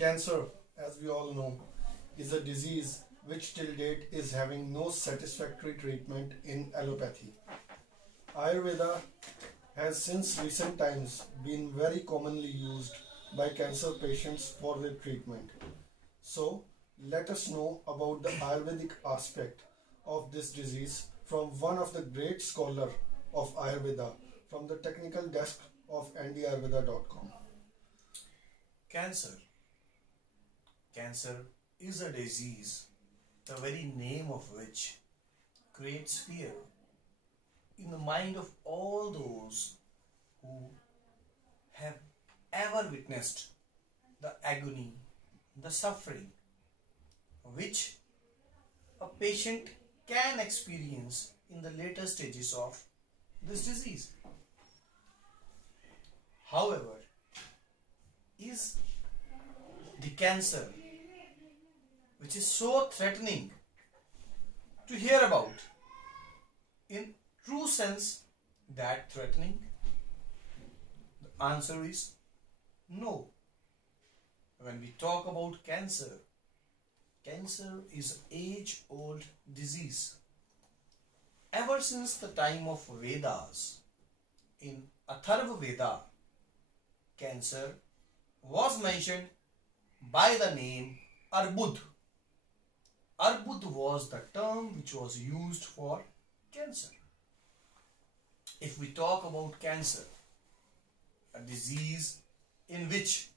Cancer, as we all know, is a disease which till date is having no satisfactory treatment in allopathy. Ayurveda has since recent times been very commonly used by cancer patients for their treatment. So, let us know about the Ayurvedic aspect of this disease from one of the great scholars of Ayurveda from the technical desk of ndayurveda.com. Cancer. Cancer is a disease, the very name of which creates fear in the mind of all those who have ever witnessed the agony, the suffering which a patient can experience in the later stages of this disease. However, is the cancer which is so threatening to hear about in true sense that threatening? The answer is no. When we talk about cancer, cancer is an age-old disease. Ever since the time of Vedas, in Atharva Veda, cancer was mentioned by the name Arbud. Arbud was the term which was used for cancer. If we talk about cancer, a disease in which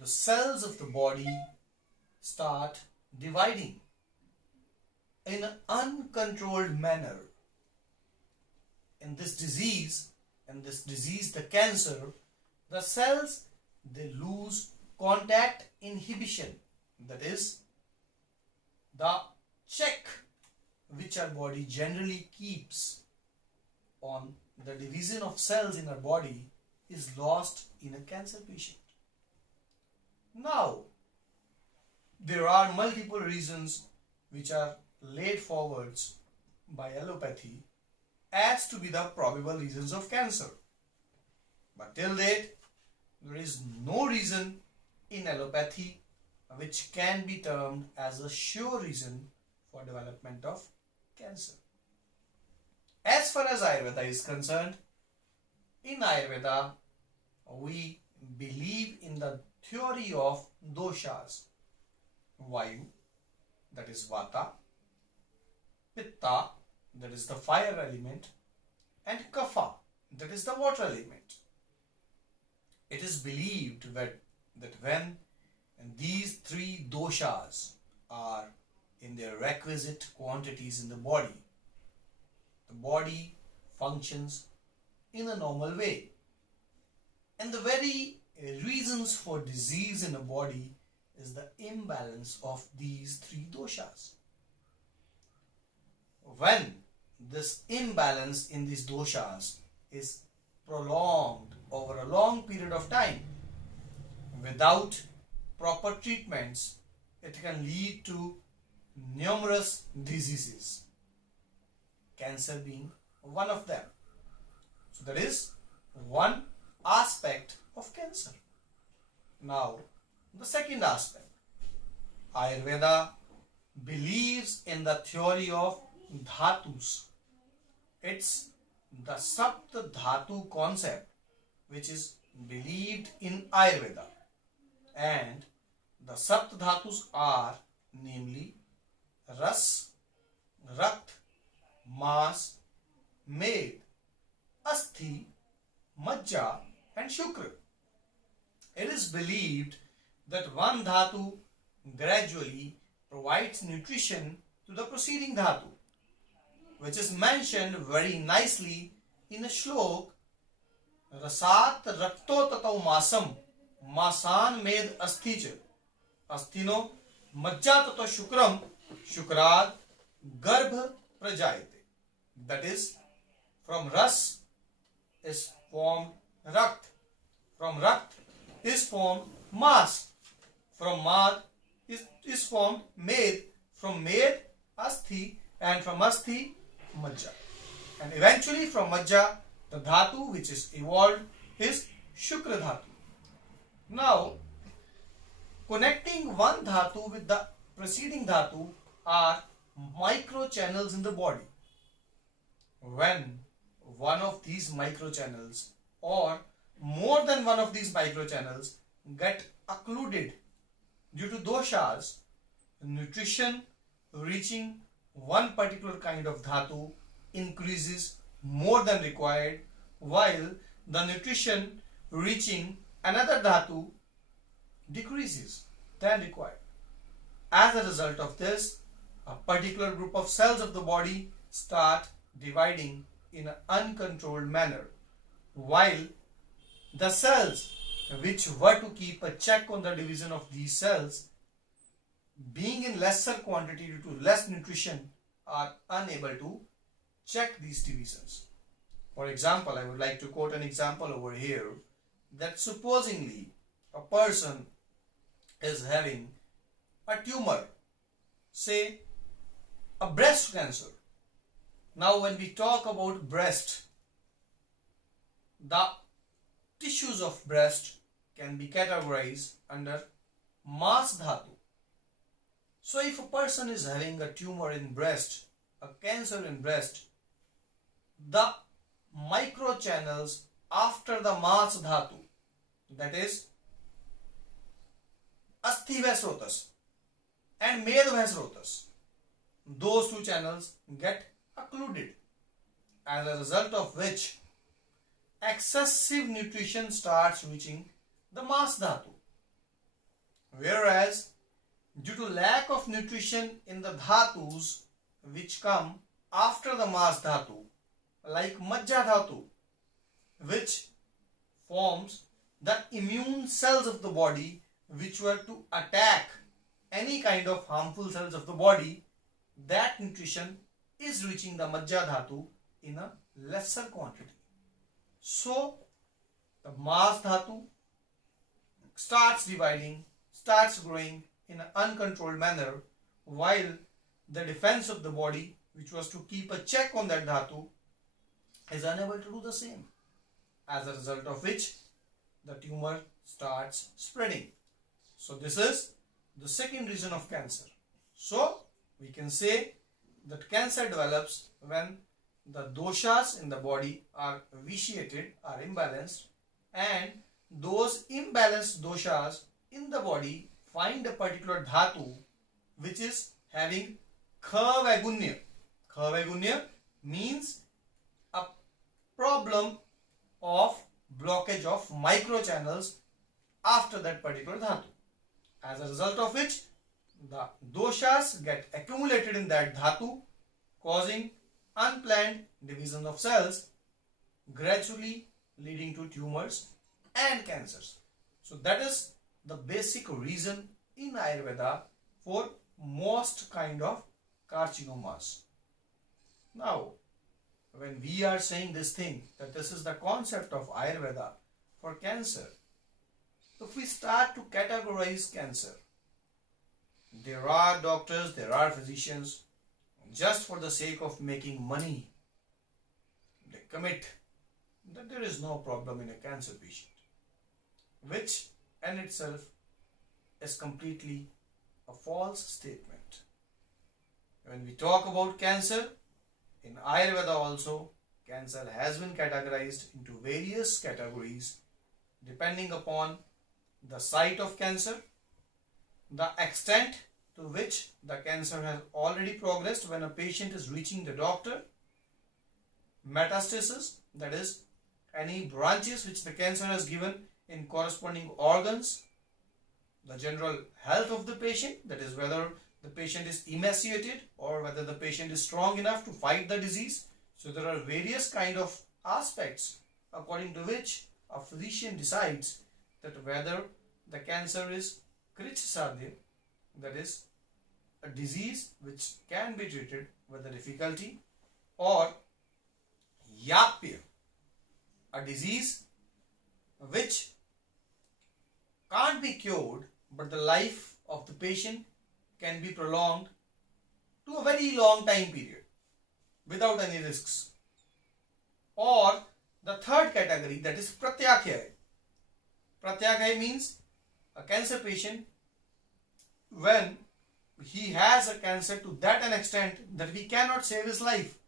the cells of the body start dividing in an uncontrolled manner. In this disease, the cancer, the cells, they lose contact inhibition. That is, the check which our body generally keeps on the division of cells in our body is lost in a cancer patient. Now, there are multiple reasons which are laid forwards by allopathy as to be the probable reasons of cancer. But till date, there is no reason in allopathy which can be termed as a sure reason for development of cancer. As far as Ayurveda is concerned, in Ayurveda, we believe in the theory of doshas. Vayu, that is Vata, Pitta, that is the fire element, and Kapha, that is the water element. It is believed that when these three doshas are in their requisite quantities in the body functions in a normal way. And the very reasons for disease in a body is the imbalance of these three doshas. When this imbalance in these doshas is prolonged over a long period of time without proper treatments, it can lead to numerous diseases, cancer being one of them. So that is one aspect of cancer. Now, the second aspect, Ayurveda believes in the theory of dhatus. It's the Sapt Dhatu concept which is believed in Ayurveda, and the Sapt Dhatus are namely Ras, Rakt, Mas, Med, Asthi, Majja and Shukra. It is believed that one dhatu gradually provides nutrition to the preceding dhatu, which is mentioned very nicely in a shlok, Rasat Rakto Tatau Masam Masan Med Asthich Asthino Majja Tato Shukram Shukrad Garbh Prajayate. That is, from Ras is formed Rakt, from Rakt is formed Mas, from Mad is formed Med, from Med Asthi, and from Asthi Majja, and eventually from Majja the Dhatu which is evolved is Shukra Dhatu. Now, connecting one dhatu with the preceding dhatu are micro channels in the body. When one of these micro channels or more than one of these micro channels get occluded due to doshas, nutrition reaching one particular kind of dhatu increases more than required, while the nutrition reaching another dhatu decreases than required. As a result of this, a particular group of cells of the body start dividing in an uncontrolled manner, while the cells which were to keep a check on the division of these cells, being in lesser quantity due to less nutrition, are unable to check these divisions. For example, I would like to quote an example over here, that supposingly a person is having a tumor, say a breast cancer. Now when we talk about breast, the tissues of breast can be categorized under mas dhatu. So if a person is having a tumor in breast, a cancer in breast, the microchannels after the mas dhatu, that is asthi vesrotas and med vesrotas, those two channels get occluded, as a result of which excessive nutrition starts reaching the mas dhatu. Whereas due to lack of nutrition in the dhatus which come after the mas dhatu, like majja dhatu, which forms the immune cells of the body which were to attack any kind of harmful cells of the body, that nutrition is reaching the majja dhatu in a lesser quantity. So the mas dhatu starts dividing, starts growing in an uncontrolled manner, while the defense of the body, which was to keep a check on that dhatu, is unable to do the same, as a result of which the tumor starts spreading. So this is the second reason of cancer. So we can say that cancer develops when the doshas in the body are vitiated, are imbalanced, and those imbalanced doshas in the body find a particular dhatu which is having kha-vaigunya. Kha-vaigunya means a problem of blockage of microchannels after that particular dhatu, as a result of which the doshas get accumulated in that dhatu, causing unplanned division of cells, gradually leading to tumors and cancers. So that is the basic reason in Ayurveda for most kind of carcinomas. Now, when we are saying this thing, that this is the concept of Ayurveda for cancer, if we start to categorize cancer, there are doctors, there are physicians, just for the sake of making money, they commit that there is no problem in a cancer patient, which in itself is completely a false statement. When we talk about cancer, in Ayurveda also, cancer has been categorized into various categories depending upon the site of cancer, the extent to which the cancer has already progressed when a patient is reaching the doctor, metastasis, that is any branches which the cancer has given in corresponding organs, the general health of the patient, that is whether the patient is emaciated or whether the patient is strong enough to fight the disease. So there are various kind of aspects according to which a physician decides that whether the cancer is krich sadhya, that is a disease which can be treated with a difficulty, or yapya, a disease which can't be cured but the life of the patient can be prolonged to a very long time period without any risks. Or the third category, that is pratyakhay. Pratyakhay means a cancer patient when he has a cancer to that an extent that we cannot save his life,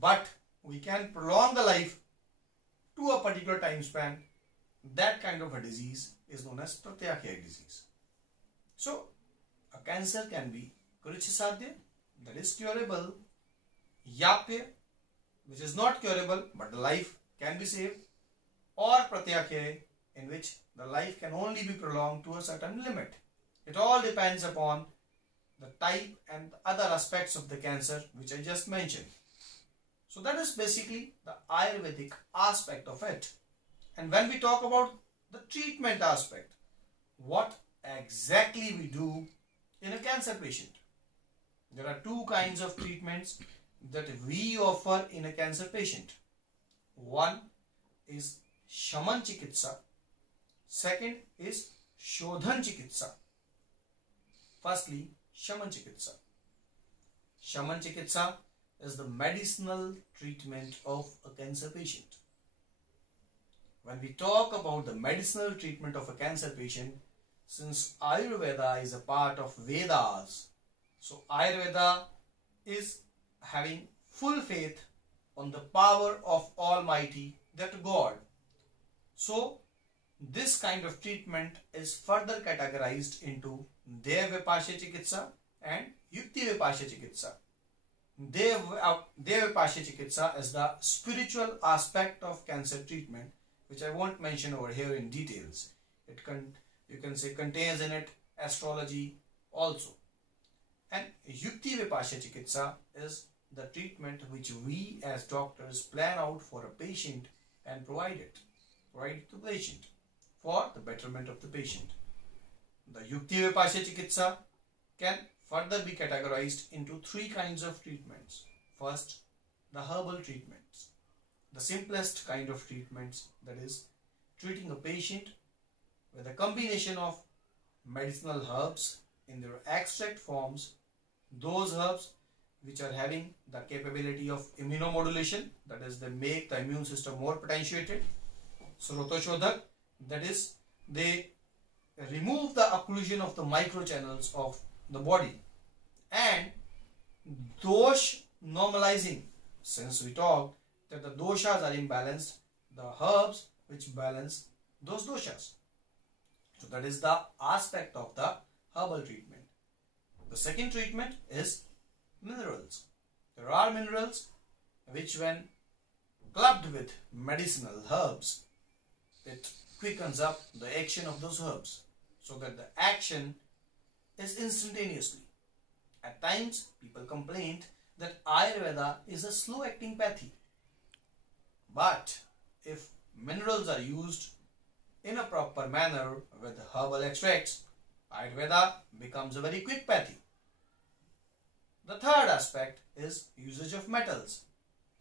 but we can prolong the life to a particular time span, that kind of a disease is known as pratyakya disease. So, a cancer can be krichisadya, that is curable, yapya, which is not curable but the life can be saved, or pratyakya, in which the life can only be prolonged to a certain limit. It all depends upon the type and other aspects of the cancer which I just mentioned. So that is basically the Ayurvedic aspect of it. And when we talk about the treatment aspect, what exactly we do in a cancer patient? There are two kinds of treatments that we offer in a cancer patient. One is Shaman Chikitsa. Second is Shodhan Chikitsa. Firstly, Shaman Chikitsa. Shaman Chikitsa is the medicinal treatment of a cancer patient. When we talk about the medicinal treatment of a cancer patient, since Ayurveda is a part of Vedas, so Ayurveda is having full faith on the power of Almighty, that God. So this kind of treatment is further categorized into Dev-Vipashya Chikitsa and Yukti-Vipashya Chikitsa. Dev-Vipashya Chikitsa is the spiritual aspect of cancer treatment, which I won't mention over here in details. You can say contains in it astrology also. And Yukti-Vipashya Chikitsa is the treatment which we as doctors plan out for a patient and provide it to the patient for the betterment of the patient. The Yukti-Vipashya Chikitsa can further be categorized into three kinds of treatments. First, the herbal treatments. The simplest kind of treatments, that is treating a patient with a combination of medicinal herbs in their extract forms, those herbs which are having the capability of immunomodulation, that is they make the immune system more potentiated. Srotoshodhak, that is they remove the occlusion of the microchannels of the body. And dosh normalizing, since we talked that the doshas are imbalanced, the herbs which balance those doshas. So that is the aspect of the herbal treatment. The second treatment is minerals. There are minerals which, when clubbed with medicinal herbs, it quickens up the action of those herbs so that the action is instantaneously. At times people complained that Ayurveda is a slow acting pathy. But if minerals are used in a proper manner with herbal extracts, Ayurveda becomes a very quick pathy. The third aspect is usage of metals.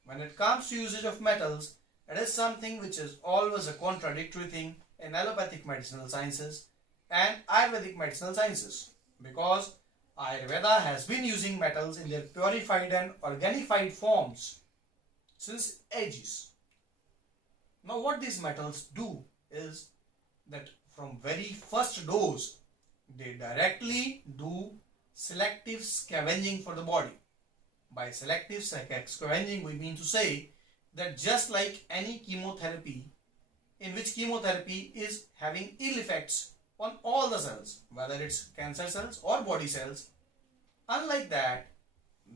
When it comes to usage of metals, it is something which is always a contradictory thing in allopathic medicinal sciences and Ayurvedic medicinal sciences, because Ayurveda has been using metals in their purified and organified forms since ages. Now what these metals do is that from very first dose, they directly do selective scavenging for the body. By selective scavenging, we mean to say that just like any chemotherapy, in which chemotherapy is having ill effects on all the cells, whether it's cancer cells or body cells, unlike that,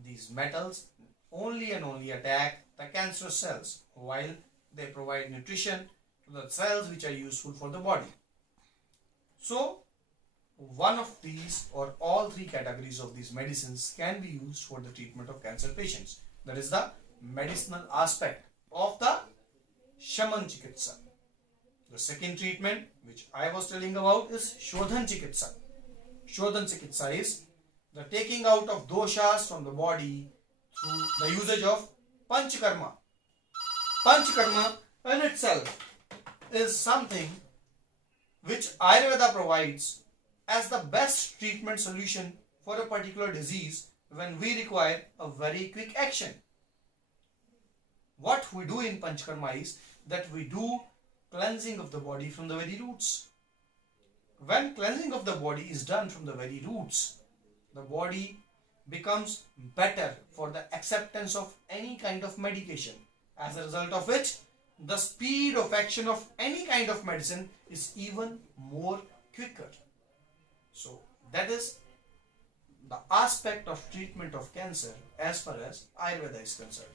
these metals only and only attack the cancerous cells, while they provide nutrition to the cells which are useful for the body. So, one of these or all three categories of these medicines can be used for the treatment of cancer patients. That is the medicinal aspect of the Shaman Chikitsa. The second treatment which I was telling about is Shodhan Chikitsa. Shodhan Chikitsa is the taking out of doshas from the body through the usage of Panchakarma. Panchakarma in itself is something which Ayurveda provides as the best treatment solution for a particular disease when we require a very quick action. What we do in Panchakarma is that we do cleansing of the body from the very roots. when cleansing of the body is done from the very roots, the body becomes better for the acceptance of any kind of medication, as a result of which the speed of action of any kind of medicine is even more quicker. So that is the aspect of treatment of cancer as far as Ayurveda is concerned.